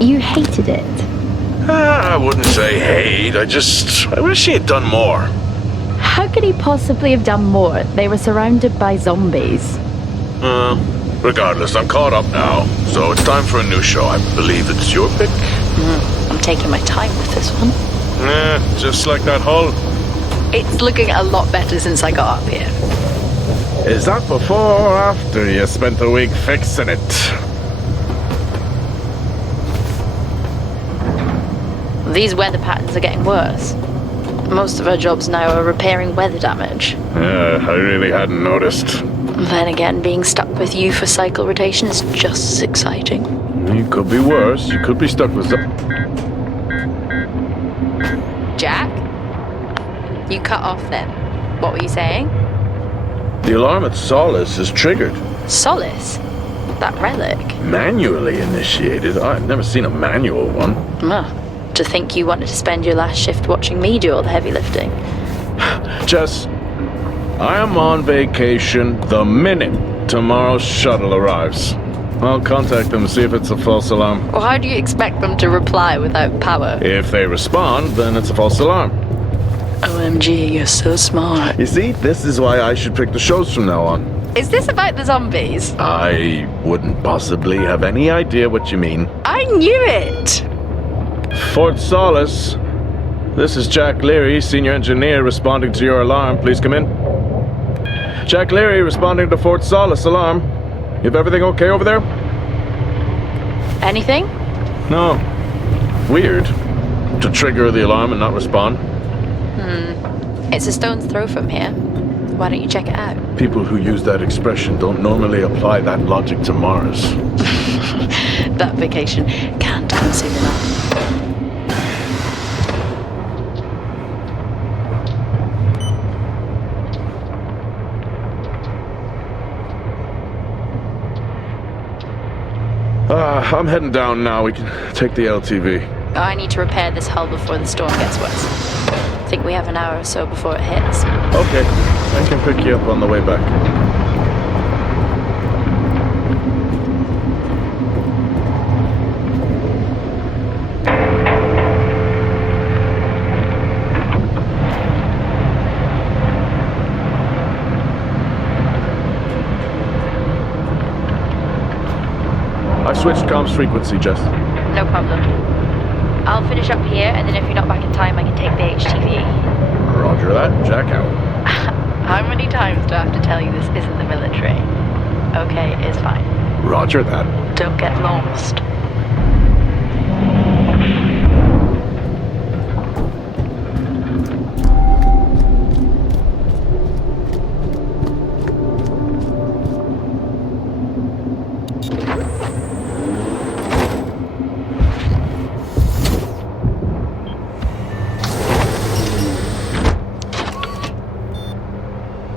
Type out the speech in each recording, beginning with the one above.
You hated it? I wouldn't say hate. I wish he had done more. How could he possibly have done more? They were surrounded by zombies. Regardless, I'm caught up now, so it's time for a new show. I believe it's your pick. I'm taking my time with this one. Just like that hull. It's looking a lot better since I got up here. Is that before or after you spent a week fixing it? These weather patterns are getting worse. Most of our jobs now are repairing weather damage. Yeah, I really hadn't noticed. Then again, being stuck with you for cycle rotation is just as exciting. It could be worse. You could be stuck with some... Jack? You cut off then. What were you saying? The alarm at Solis is triggered. Solis? That relic? Manually initiated? I've never seen a manual one. To think you wanted to spend your last shift watching me do all the heavy lifting. Jess, I am on vacation the minute tomorrow's shuttle arrives. I'll contact them and see if it's a false alarm. Well, how do you expect them to reply without power? If they respond, then it's a false alarm. OMG, you're so smart. You see, this is why I should pick the shows from now on. Is this about the zombies? I wouldn't possibly have any idea what you mean. I knew it! Fort Solis. This is Jack Leary, senior engineer, responding to your alarm. Please come in. Jack Leary, responding to Fort Solis alarm. You have everything okay over there? Anything? No. Weird. To trigger the alarm and not respond. It's a stone's throw from here. Why don't you check it out? People who use that expression don't normally apply that logic to Mars. That vacation can't come soon enough. I'm heading down now. We can take the LTV. I need to repair this hull before the storm gets worse. I think we have an hour or so before it hits. Okay, I can pick you up on the way back. I switched comms frequency, Jess. No problem. I'll finish up here, and then if you're not back in time, I can take the HTV. Roger that. Jack out. How many times do I have to tell you this isn't the military? Okay, it's fine. Roger that. Don't get lost.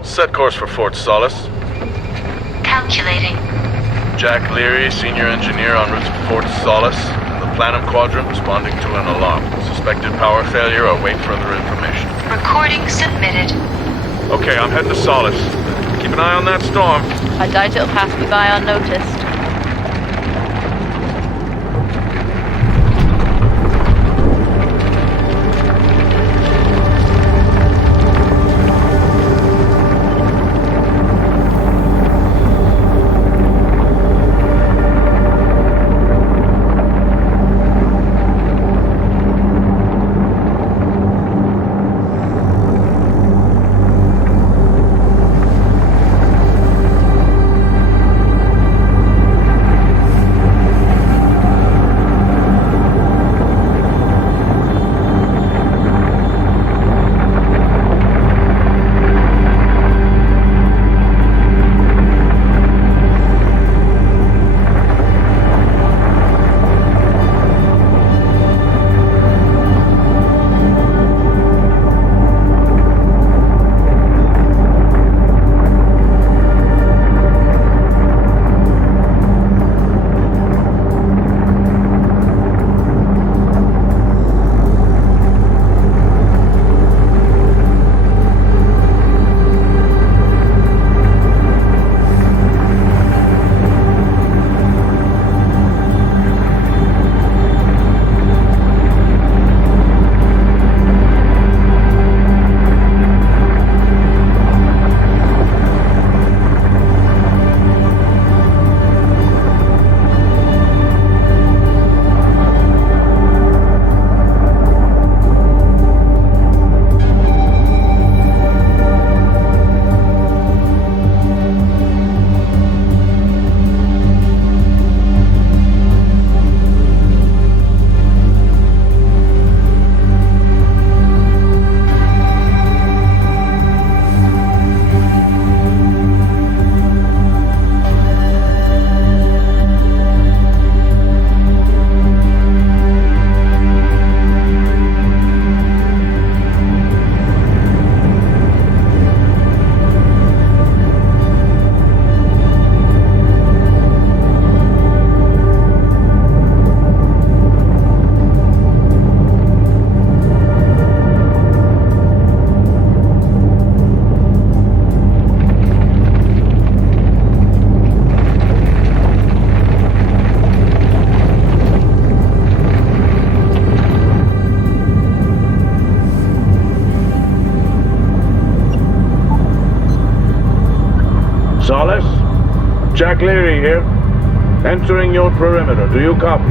Set course for Fort Solis. Calculating. Jack Leary, senior engineer en route to Fort Solis. The Planum Quadrant responding to an alarm. Suspected power failure. Await further information. Recording submitted. Okay, I'm heading to Solis. Keep an eye on that storm. I doubt it'll pass me by unnoticed. Jack Leary here. Entering your perimeter. Do you copy?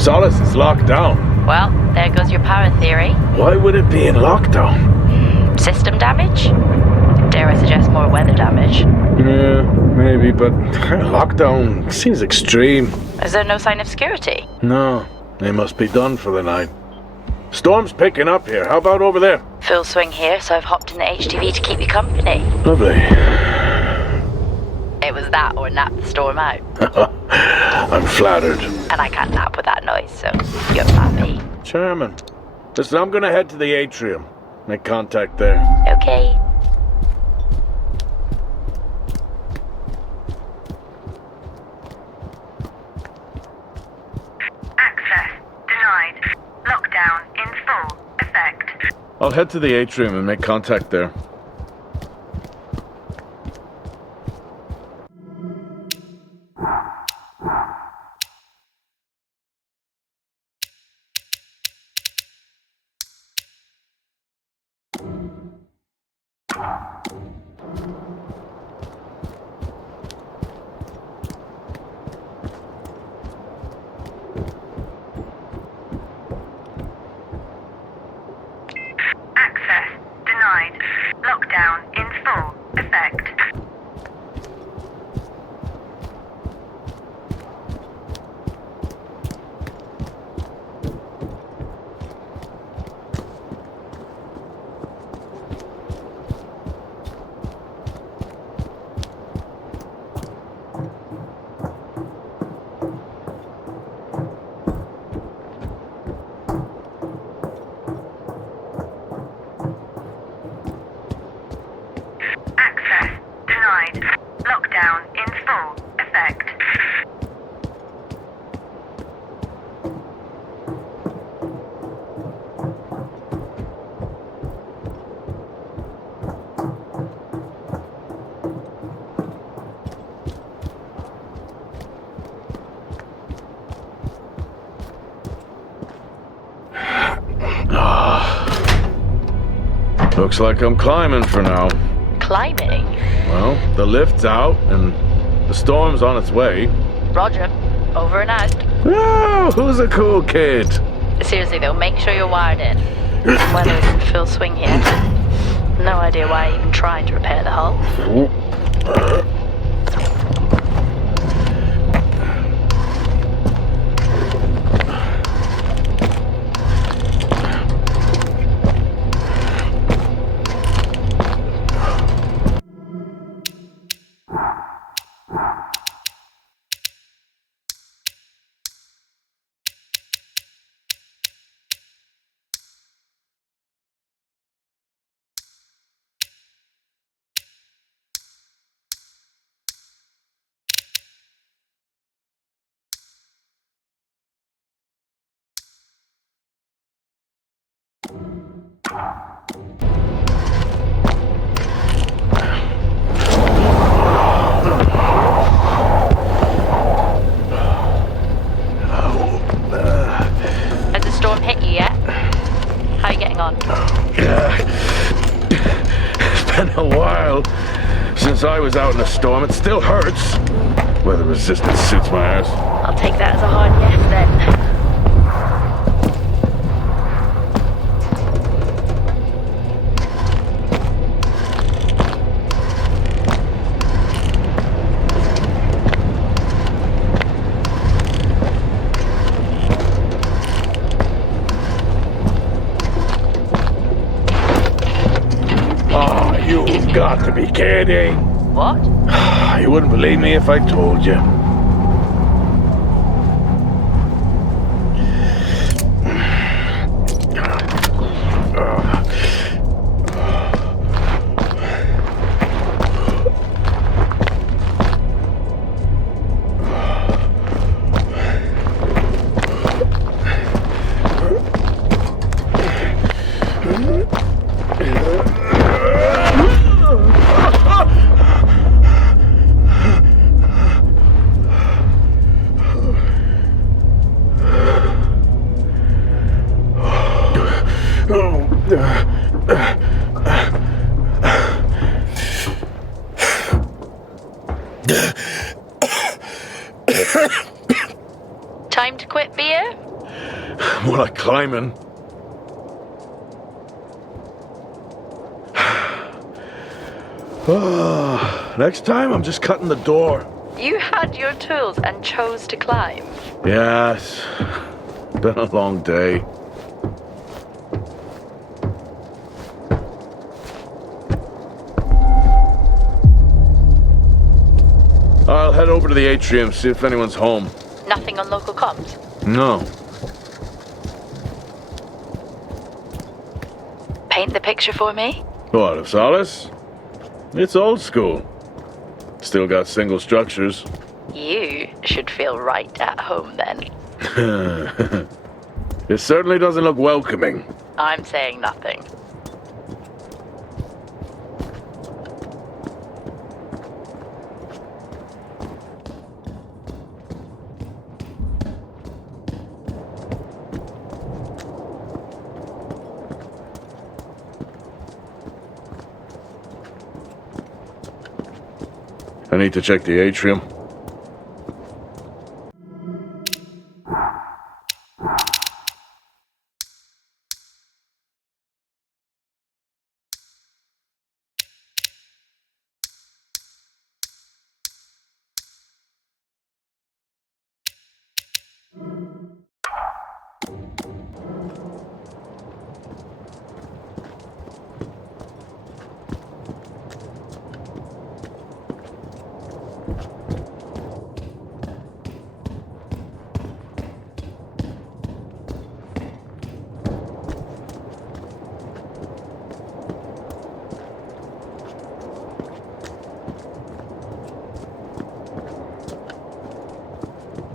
Solis is locked down. Well, there goes your power theory. Why would it be in lockdown? System damage? Dare I suggest more weather damage? Yeah, maybe, but lockdown seems extreme. Is there no sign of security? No, they must be done for the night. Storm's picking up here. How about over there? Full swing here, so I've hopped in the HTV to keep you company. Lovely. It was that or nap the storm out. I'm flattered. And I can't nap with that noise, so you're happy. Charming. Listen, I'm gonna head to the atrium. Make contact there. Okay. Access denied. Lockdown in full effect. I'll head to the atrium and make contact there. Access denied. Lockdown in full effect. Access denied. Lockdown in full effect. Looks like I'm climbing for now. Climbing? Well, the lift's out and the storm's on its way. Roger. Over and out. Oh, who's a cool kid? Seriously though, make sure you're wired in. Weather's in full swing here. No idea why I even tried to repair the hull. Has the storm hit you yet? How are you getting on? It's been a while since I was out in a storm. It still hurts. Weather resistance suits my ass. I'll take that as a hard yes then. You've got to be kidding. What? You wouldn't believe me if I told you. beer? More like climbing. Next time, I'm just cutting the door. You had your tools and chose to climb. Yes. Been a long day. I'll head over to the atrium, see if anyone's home. Nothing on local comms? No. Paint the picture for me? What, of Solis? It's old school. Still got single structures. You should feel right at home then. It certainly doesn't look welcoming. I'm saying nothing. I need to check the atrium.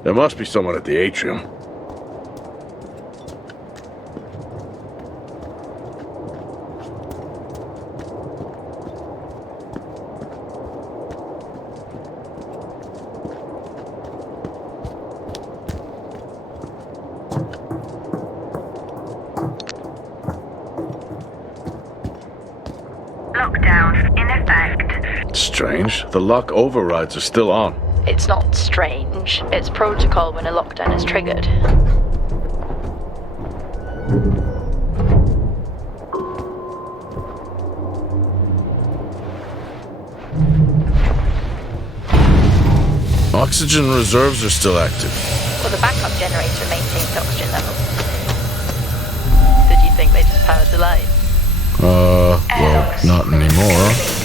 There must be someone at the atrium. Lockdown in effect. Strange. The lock overrides are still on. It's not strange. It's protocol when a lockdown is triggered. Oxygen reserves are still active. Well, the backup generator maintains oxygen levels. Did you think they just powered the light? Well, not anymore.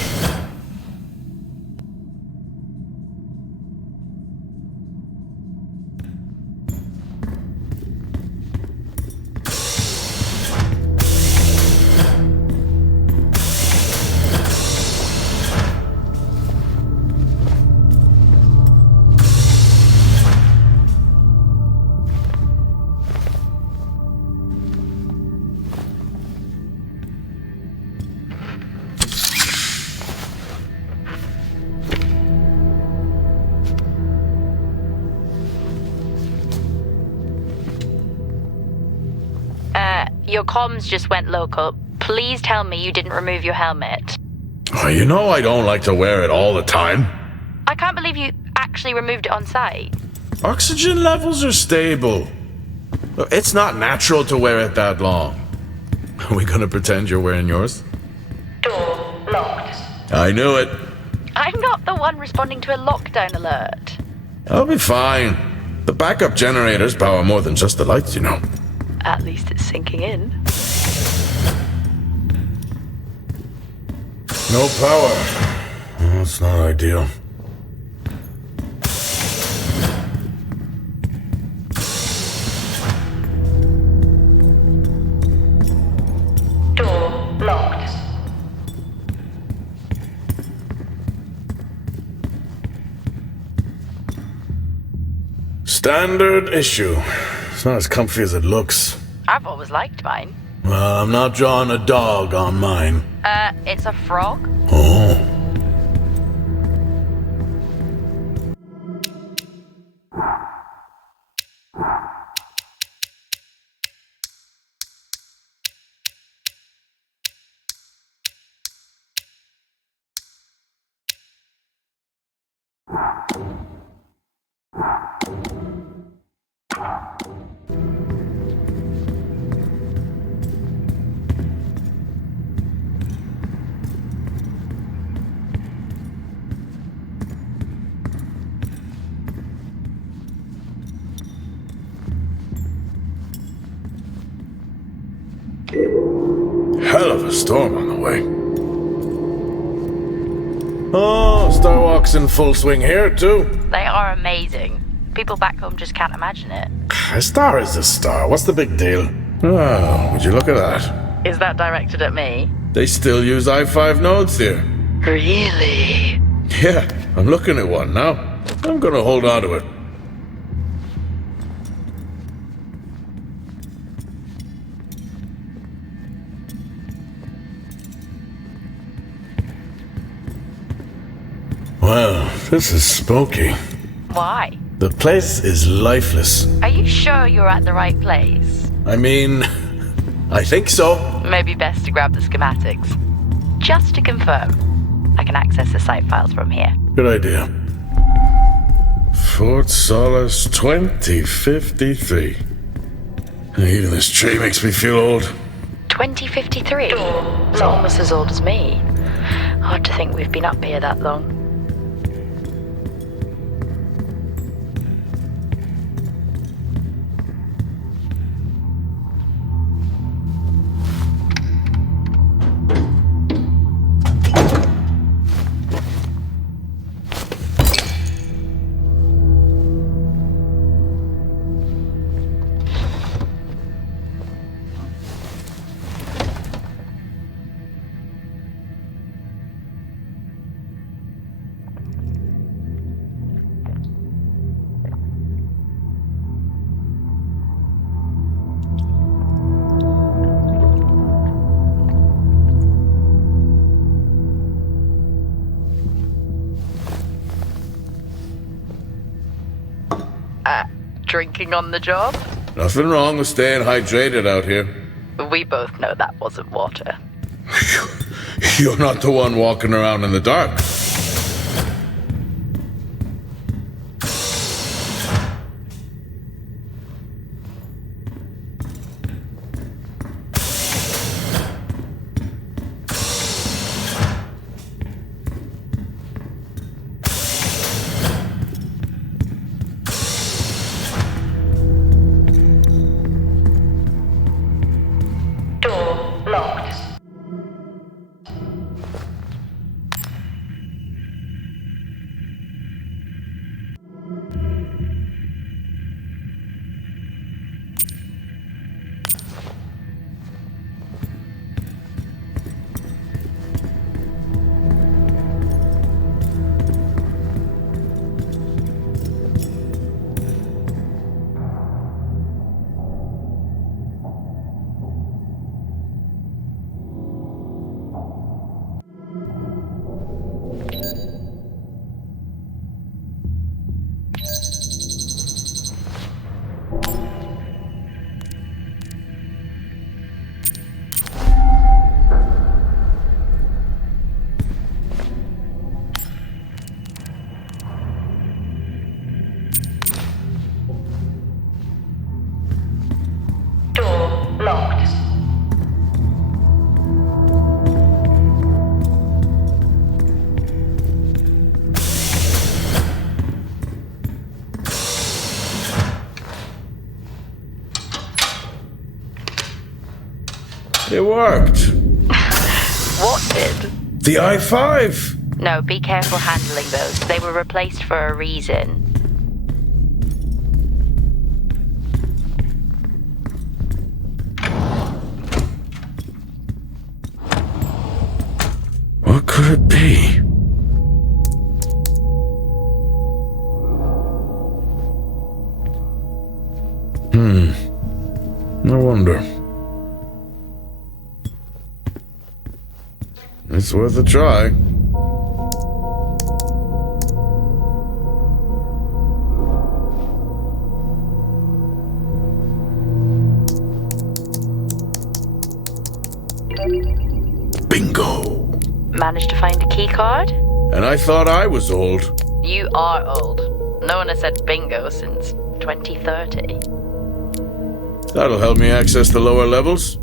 Your comms just went local. Please tell me you didn't remove your helmet. You know I don't like to wear it all the time. I can't believe you actually removed it on site. Oxygen levels are stable. It's not natural to wear it that long. Are we gonna pretend you're wearing yours? Door locked. I knew it. I'm not the one responding to a lockdown alert. I'll be fine. The backup generators power more than just the lights, you know. At least it's sinking in. No power. Well, that's not ideal. Door locked. Standard issue. It's not as comfy as it looks. I've always liked mine. Well, I'm not drawing a dog on mine. It's a frog? Oh. hell of a storm on the way. Oh, Starwalk's in full swing here, too. They are amazing. People back home just can't imagine it. A star is a star. What's the big deal? Oh, would you look at that? Is that directed at me? They still use i5 nodes here. Really? Yeah, I'm looking at one now. I'm gonna hold on to it. Well, this is spooky. Why? The place is lifeless. Are you sure you're at the right place? I mean, I think so. Maybe best to grab the schematics. Just to confirm, I can access the site files from here. Good idea. Fort Solis 2053. Even this tree makes me feel old. 2053? It's almost as old as me. Hard to think we've been up here that long. Drinking on the job? Nothing wrong with staying hydrated out here. We both know that wasn't water. You're not the one walking around in the dark. Door locked. Door locked. It worked. What did? The i5. No, be careful handling those. They were replaced for a reason. What could it be? No wonder. It's worth a try. Bingo! Managed to find a key card? And I thought I was old. You are old. No one has said bingo since 2030. That'll help me access the lower levels.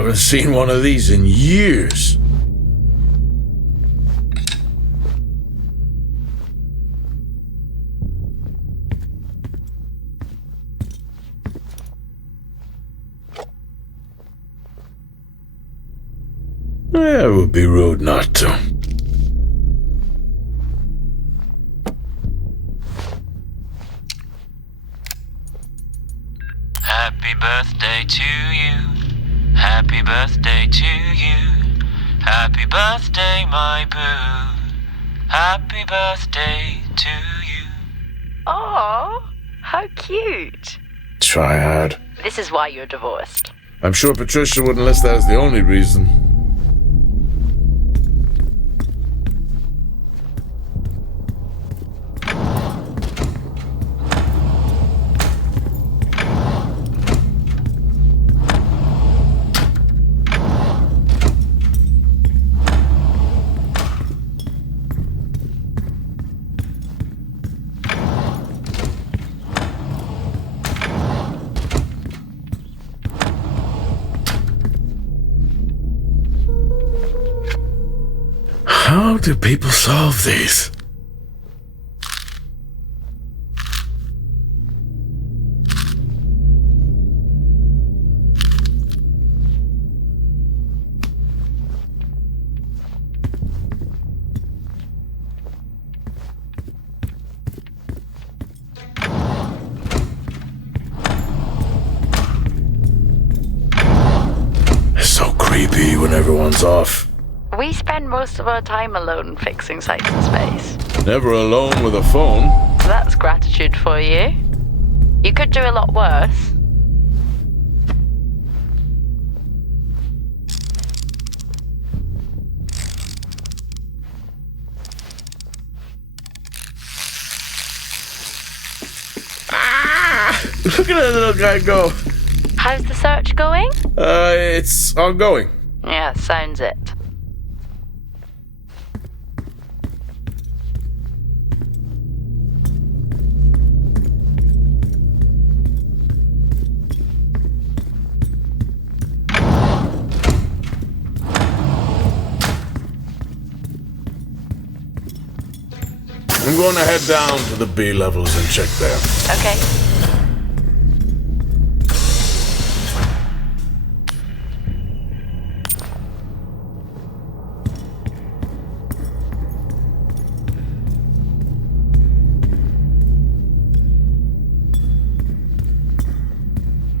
haven't seen one of these in years. It would be rude not to. Happy birthday to you. Happy birthday to you. Happy birthday, my boo. Happy birthday to you. Oh, how cute. Try hard. This is why you're divorced. I'm sure Patricia wouldn't list that as the only reason. How do people solve these? It's so creepy when everyone's off. We spend most of our time alone fixing sights in space. Never alone with a phone. That's gratitude for you. You could do a lot worse. Look at that little guy go. How's the search going? It's ongoing. Yeah, sounds it. I'm going to head down to the B levels and check there. Okay.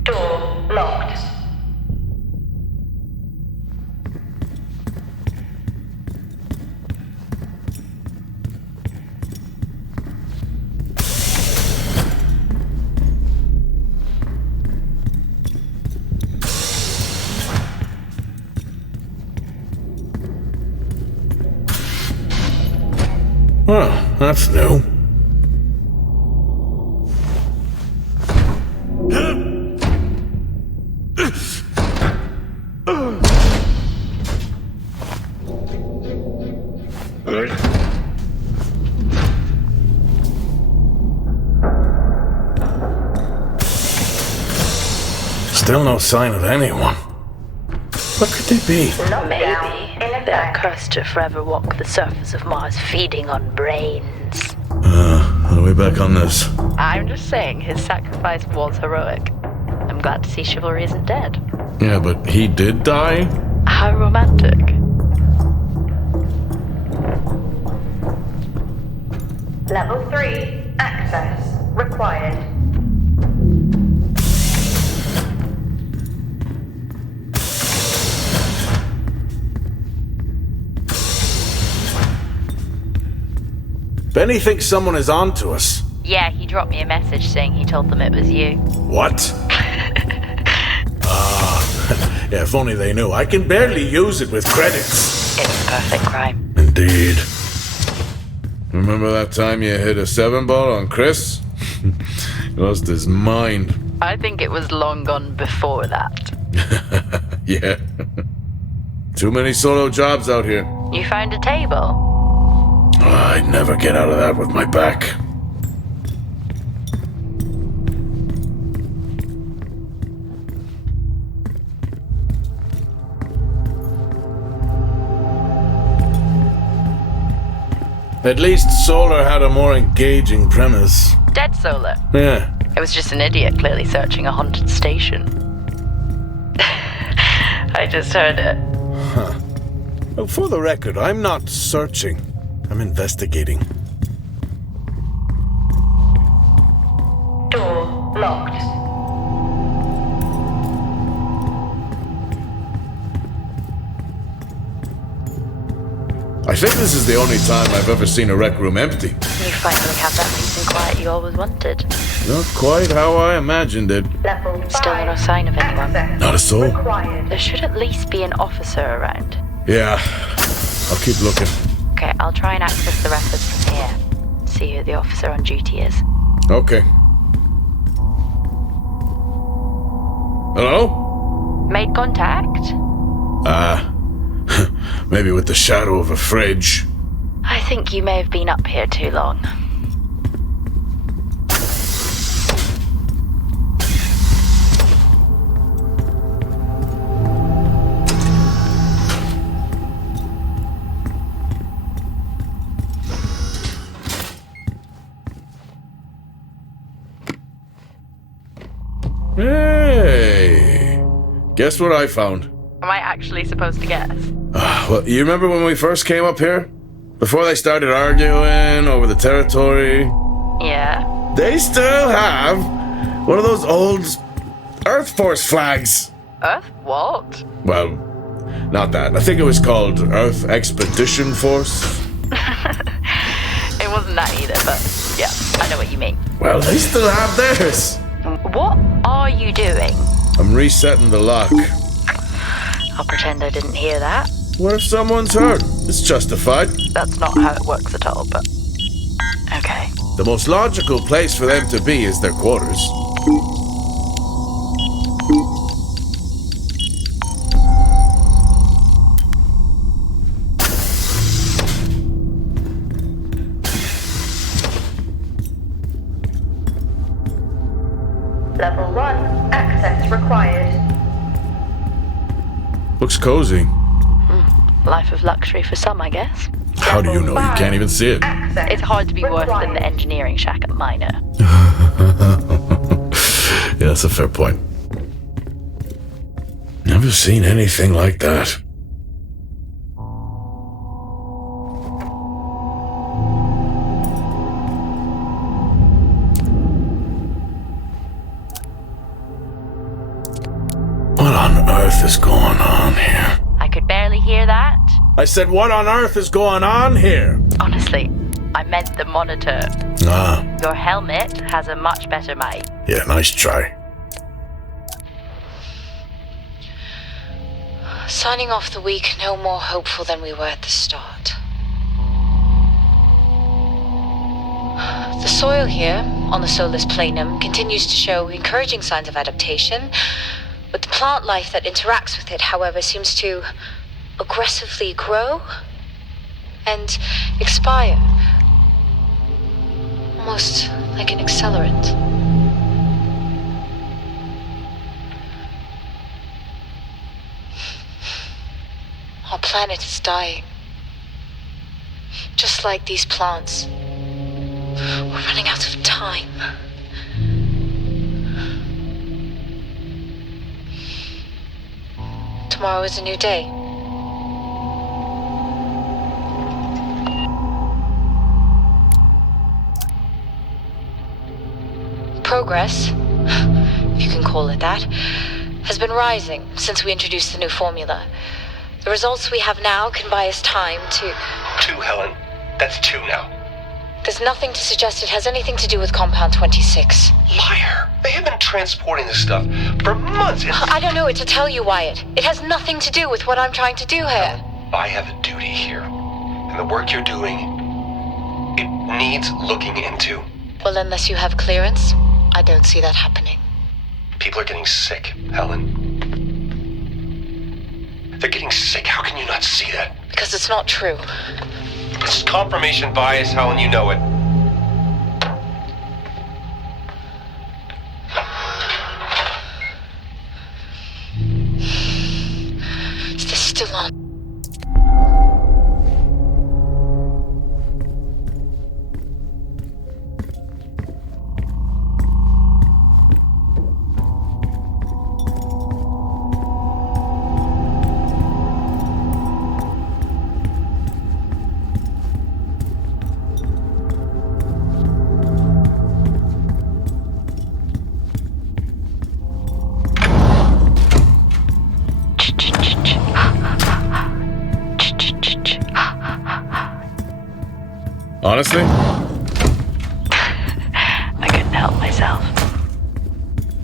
Door locked. Well, that's new. Still no sign of anyone. What could they be? Maybe they're cursed to forever walk the surface of Mars feeding on brains. Are we back on this? I'm just saying his sacrifice was heroic. I'm glad to see chivalry isn't dead. Yeah, but he did die? How romantic. Level 3. Access required. Benny thinks someone is on to us. Yeah, he dropped me a message saying he told them it was you. What? Yeah, if only they knew. I can barely use it with credits. It's perfect crime. Indeed. Remember that time you hit a 7-ball on Chris? He lost his mind. I think it was long gone before that. Yeah. Too many solo jobs out here. You found a table? I'd never get out of that with my back. At least Solar had a more engaging premise. Dead Solar. Yeah. It was just an idiot clearly searching a haunted station. I just heard it. Huh. Well, for the record, I'm not searching. I'm investigating. Door locked. I think this is the only time I've ever seen a rec room empty. You finally have that peace and quiet you always wanted. Not quite how I imagined it. Level 5. Still no sign of anyone. Access Not a soul. required. There should at least be an officer around. Yeah, I'll keep looking. Okay, I'll try and access the records from here. See who the officer on duty is. Okay. Hello? Made contact? Maybe with the shadow of a fridge. I think you may have been up here too long. Hey! Guess what I found? Am I actually supposed to guess? Well, you remember when we first came up here? Before they started arguing over the territory? Yeah. They still have one of those old Earth Force flags. Earth? What? Well, not that. I think it was called Earth Expedition Force. It wasn't that either, but yeah, I know what you mean. Well, they still have theirs. What are you doing? I'm resetting the lock. I'll pretend I didn't hear that. What if someone's hurt? It's justified. That's not how it works at all, but... Okay. The most logical place for them to be is their quarters. Level 1. Access required. Looks cozy. Life of luxury for some, I guess. How do you know? You can't even see it. Access It's hard to be worse than the required. engineering shack at Minor. Yeah, that's a fair point. Never seen anything like that. What on earth is going on here? I could barely hear that. I said, what on earth is going on here? Honestly, I meant the monitor. Ah, Your helmet has a much better mic. yeah, nice try. Signing off the week no more hopeful than we were at the start. The soil here, on the Solis Planum, continues to show encouraging signs of adaptation, but the plant life that interacts with it, however, seems to aggressively grow and expire. Almost like an accelerant. Our planet is dying. Just like these plants. We're running out of time. Tomorrow is a new day. Progress, if you can call it that, has been rising since we introduced the new formula. The results we have now can buy us time to... 2, Helen. That's 2 now. There's nothing to suggest it has anything to do with Compound 26. Liar. They have been transporting this stuff for months. I don't know what to tell you, Wyatt. It has nothing to do with what I'm trying to do here. I have a duty here. And the work you're doing, it needs looking into. Well, unless you have clearance, I don't see that happening. People are getting sick, Helen. They're getting sick. How can you not see that? Because it's not true. This is confirmation bias, Helen. You know it. Is this still on? Honestly? I couldn't help myself.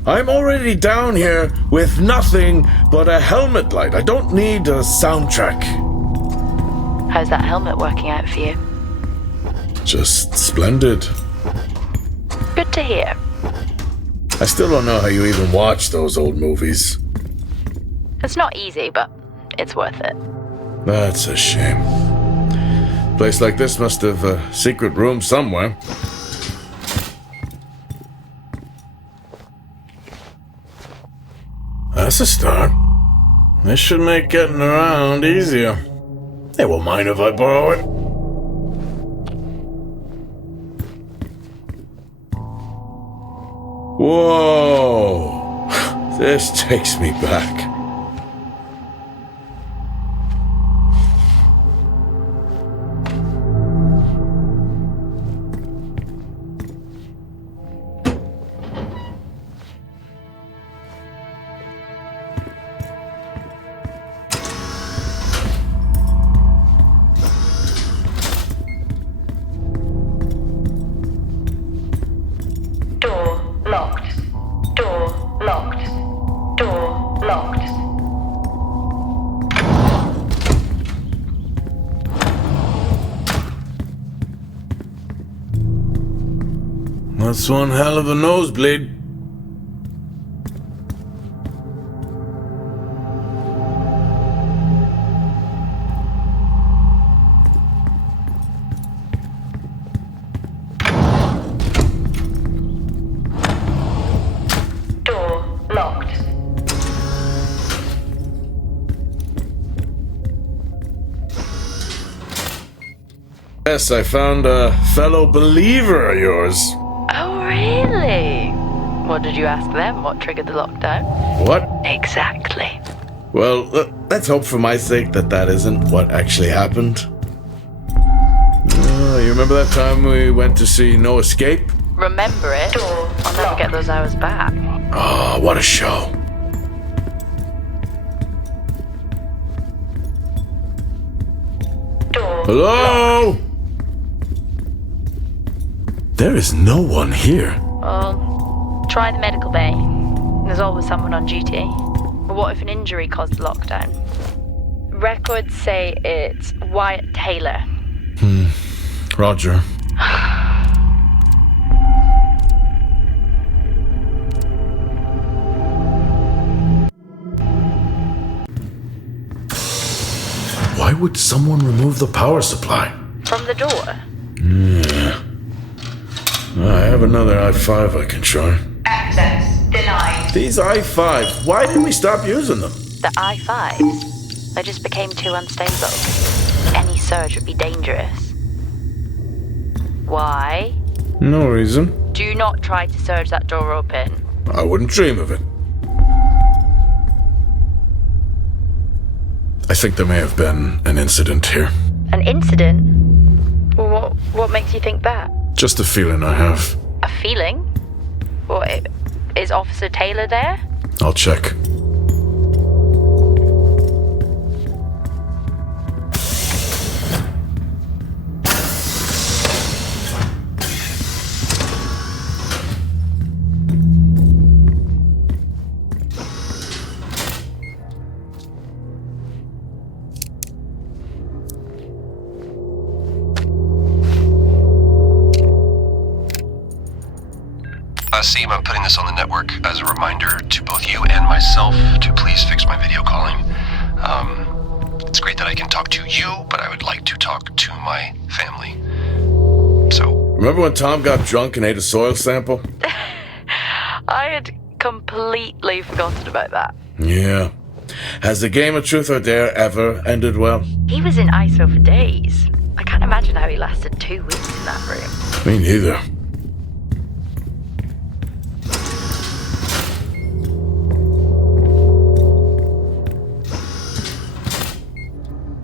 I'm already down here with nothing but a helmet light. I don't need a soundtrack. How's that helmet working out for you? Just splendid. Good to hear. I still don't know how you even watch those old movies. It's not easy, but it's worth it. That's a shame. A place like this must have a secret room somewhere. That's a start. This should make getting around easier. They won't mind if I borrow it. Whoa! This takes me back. That's one hell of a nosebleed. Door locked. Yes, I found a fellow believer of yours. Oh, really? What did you ask them? What triggered the lockdown? What? Exactly. Well, let's hope for my sake that isn't what actually happened. You remember that time we went to see No Escape? Remember it? I'll never get those hours back. Oh, what a show. Hello? There is no one here. Well, try the medical bay. There's always someone on duty. But what if an injury caused the lockdown? Records say it's Wyatt Taylor. Roger. Why would someone remove the power supply? From the door? Yeah. I have another i5 I can try. Access denied. These i5s, why did we stop using them? The I-5s. They just became too unstable. Any surge would be dangerous. Why? No reason. Do not try to surge that door open. I wouldn't dream of it. I think there may have been an incident here. An incident? Well, what makes you think that? Just a feeling I have. A feeling? What, is Officer Taylor there? I'll check. Seem I'm putting this on the network as a reminder to both you and myself to please fix my video calling. It's great that I can talk to you, but I would like to talk to my family. So... Remember when Tom got drunk and ate a soil sample? I had completely forgotten about that. Yeah. Has the game of Truth or Dare ever ended well? He was in ISO for days. I can't imagine how he lasted 2 weeks in that room. Me neither.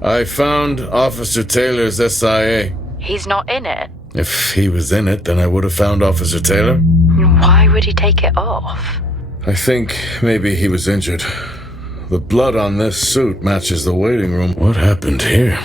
I found Officer Taylor's SIA. He's not in it. If he was in it, then I would have found Officer Taylor. Why would he take it off? I think maybe he was injured. The blood on this suit matches the waiting room. What happened here?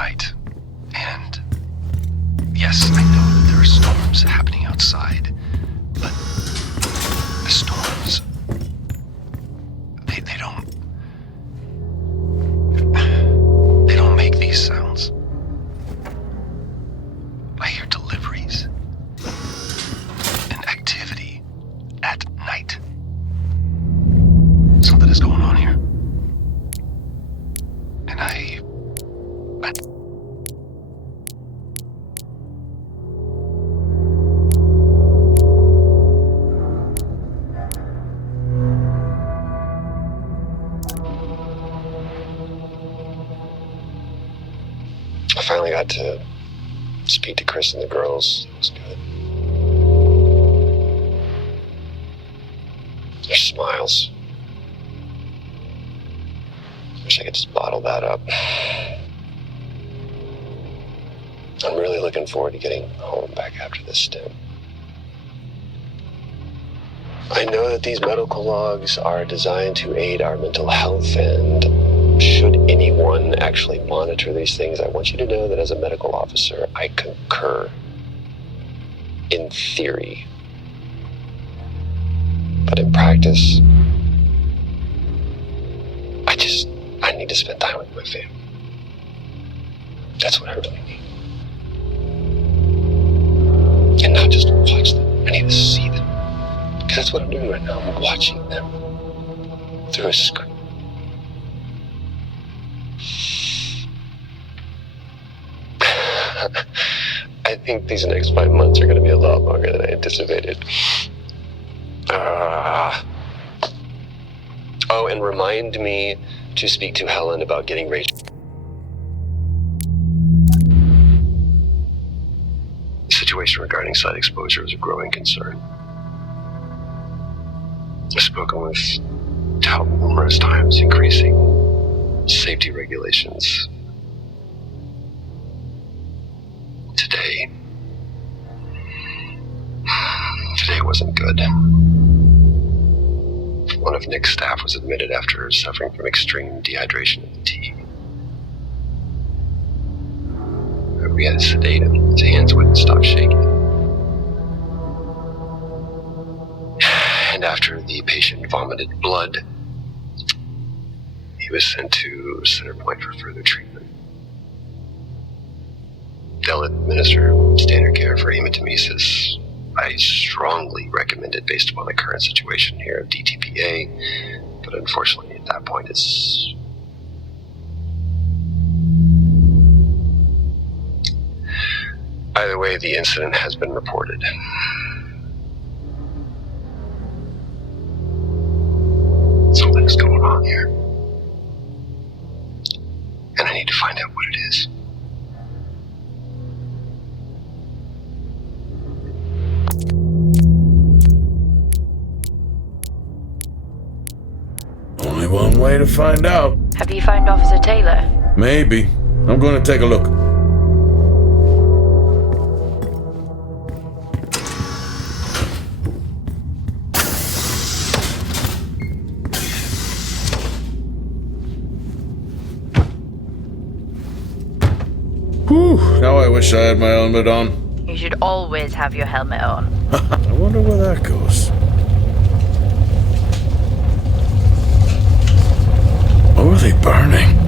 night. And yes, I know that there are storms happening outside, but the storms, they don't make these sounds. I hear deliveries and activity at night. Something is going on here. And I finally got to speak to Chris and the girls. It was good. Their smiles. Wish I could just bottle that up. I'm really looking forward to getting home back after this stint. I know that these medical logs are designed to aid our mental health, and should anyone actually monitor these things, I want you to know that as a medical officer, I concur in theory. But in practice, I need to spend time with my family. That's what I really need. And not just watch them, I need to see them. Because that's what I'm doing right now. I'm watching them through a screen. I think these next 5 months are going to be a lot longer than I anticipated. Oh, and remind me to speak to Helen about getting Rachel. The situation regarding site exposure is a growing concern. I've spoken with Tout numerous times, increasing safety regulations. Today wasn't good. One of Nick's staff was admitted after suffering from extreme dehydration and fatigue. We had to sedate him. His hands wouldn't stop shaking. And after the patient vomited blood, he was sent to Center Point for further treatment. They'll administer standard care for hematemesis. I strongly recommend it based upon the current situation here of DTPA, but unfortunately at that point it's... Either way, the incident has been reported. Something's going on here. And I need to find out what it is. Only one way to find out. Have you found Officer Taylor? Maybe. I'm going to take a look. Whew, now I wish I had my helmet on. You should always have your helmet on. I wonder where that goes. What were they burning?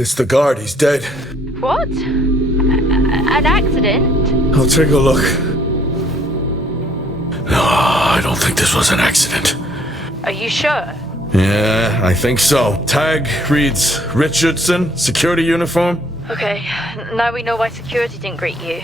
It's the guard. He's dead. What? An accident? I'll take a look. No, I don't think this was an accident. Are you sure? Yeah, I think so. Tag reads Richardson, security uniform. Okay, now we know why security didn't greet you.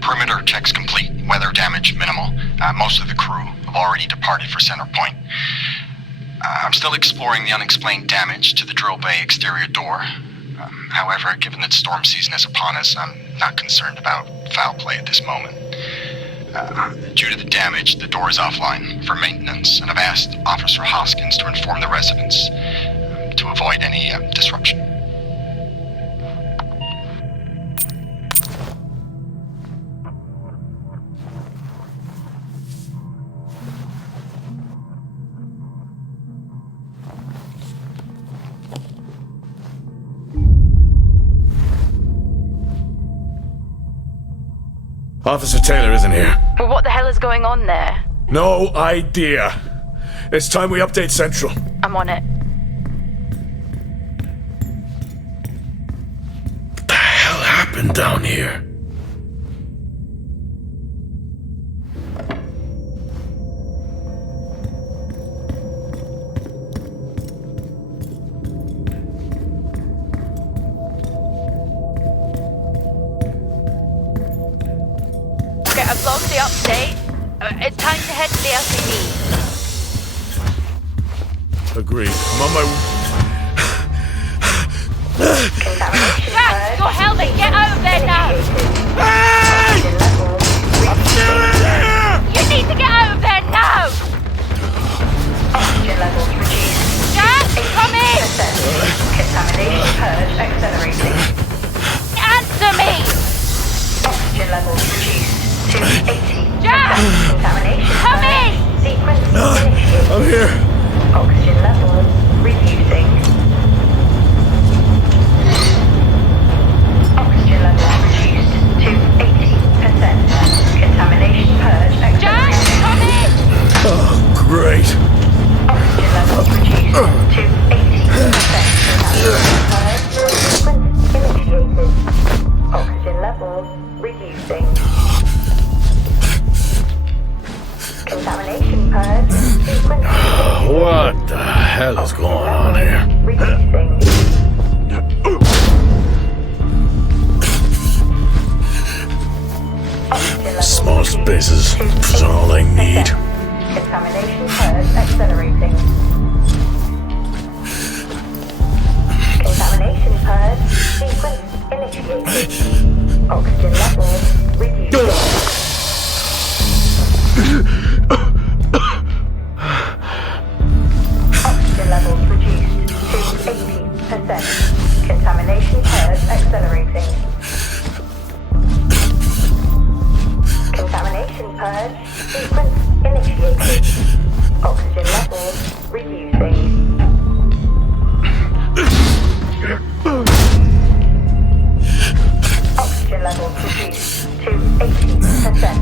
Perimeter checks complete. Weather damage minimal. Most of the crew have already departed for Center Point. I'm still exploring the unexplained damage to the drill bay exterior door. However, given that storm season is upon us, I'm not concerned about foul play at this moment. Due to the damage, the door is offline for maintenance, and I've asked Officer Hoskins to inform the residents to avoid any disruption. Officer Taylor isn't here. Well, what the hell is going on there? No idea. It's time we update Central. I'm on it. What the hell happened down here? I've logged the update. It's time to head to the LCD. Agreed. I'm on my... Jack, your helmet! Get out of there now! Hey! I'm still in here! You need to get out of there now! Oxygen levels reduced. Jack, come in! Contamination purge accelerating. Answer me! Oxygen levels reduced to 80%. Jack! Contamination Come in! Sequence initiated. I'm here. Oxygen levels reducing. Oxygen levels reduced to 80%. Contamination purge Jack, accelerating. come in! Oh, great. Oxygen levels reduced to 80%. Sequence initiated. Oxygen levels reducing. Contamination purge sequence. What the hell is going on here? Reducing. Small spaces. That's all I need. Contamination purge accelerating. Contamination purge sequence initiated. Oxygen levels reducing. Oxygen levels reduced to 80%. Contamination purge accelerating. Contamination purge sequence initiated. Oxygen levels reducing. Oxygen levels reduced to 80%.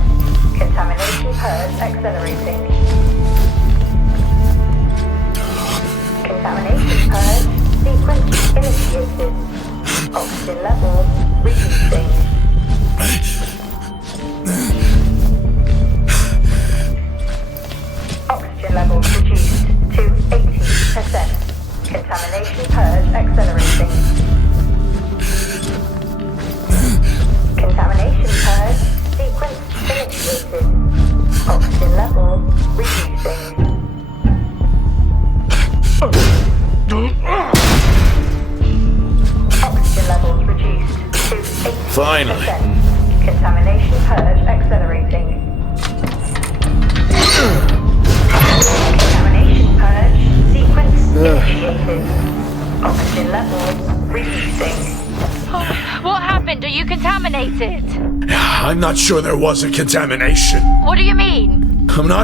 Contamination purge accelerating. Contamination purge sequence initiated. Oxygen levels reducing. Oxygen levels reduced to 80%. Contamination purge accelerating. Contamination purge sequence initiated. Oxygen levels reducing. Oxygen levels reduced to 80%. Finally. Contamination purge accelerating. Contamination purge sequence initiated. Oxygen levels reducing. What happened? Are you contaminated? I'm not sure there was a contamination. What do you mean? I'm not